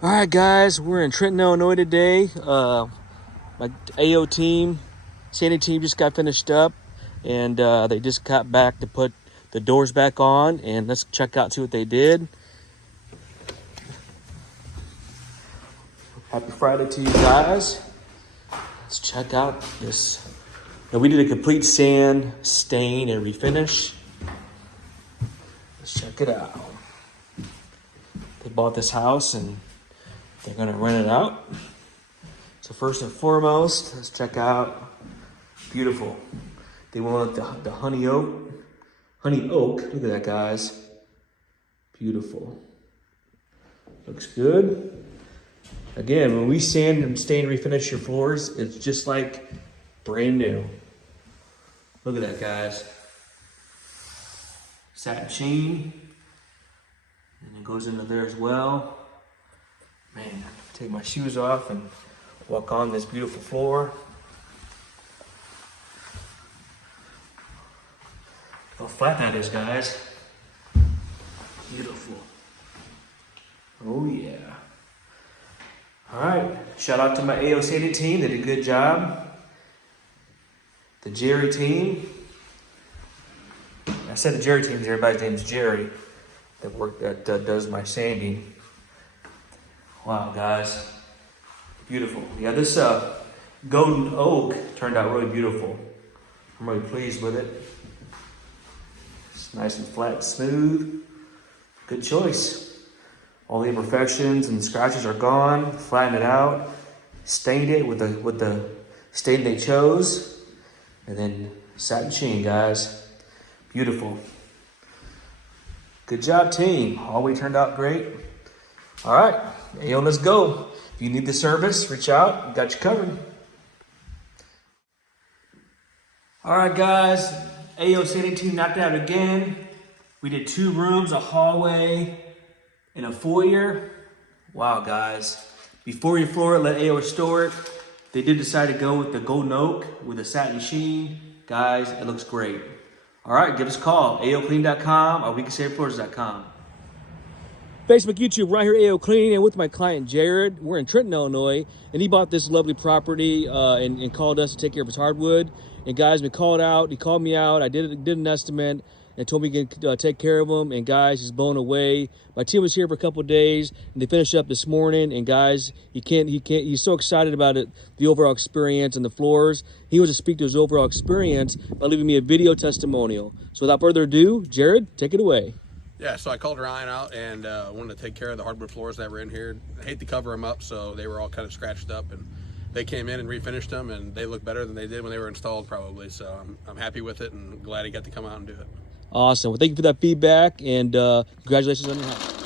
All right, guys, we're in Trenton, Illinois today. My AO team, sanding team just got finished up, and they just got back to put the doors back on, and let's check out and see what they did. Happy Friday to you guys. Let's check out this. Now, we did a complete sand, stain, and refinish. Let's check it out. They bought this house and they're gonna rent it out. So first and foremost, let's check out, beautiful. They went with the honey oak. Look at that, guys. Beautiful. Looks good. Again, when we sand and stain and refinish your floors, it's just like brand new. Look at that, guys. Satin sheen. And it goes into there as well. Man, take my shoes off and walk on this beautiful floor. Look how flat that is, guys. Beautiful. Oh yeah. All right, shout out to my AOCleaning team. They did a good job. The Jerry team. I said the Jerry team, everybody's name is Jerry. That does my sanding. Wow, guys, beautiful. Yeah, this golden oak turned out really beautiful. I'm really pleased with it. It's nice and flat and smooth. Good choice. All the imperfections and scratches are gone. Flattened it out. Stained it with the stain they chose. And then satin sheen, guys. Beautiful. Good job, team. All turned out great. All right, AO, let's go. If you need the service, reach out. We got you covered. All right, guys. AO sanding team knocked it out again. We did 2 rooms, a hallway, and a foyer. Wow, guys. Before you floor it, let AO restore it. They did decide to go with the golden oak with the satin sheen. Guys, it looks great. All right, give us a call, AOCleaning.com or WeCanSaveFloors.com. Facebook, YouTube, right here, AO Cleaning, and with my client Jared. We're in Trenton, Illinois, and he bought this lovely property and called us to take care of his hardwood. And guys, we called out. He called me out. I did an estimate and told me he could take care of him. And guys, he's blown away. My team was here for a couple of days, and they finished up this morning. And guys, he's so excited about it, the overall experience and the floors. He wants to speak to his overall experience by leaving me a video testimonial. So without further ado, Jared, take it away. Yeah, so I called Ryan out and wanted to take care of the hardwood floors that were in here. I hate to cover them up, so they were all kind of scratched up, and they came in and refinished them, and they look better than they did when they were installed, probably. So I'm happy with it and glad he got to come out and do it. Awesome. Well, thank you for that feedback, and congratulations on your house.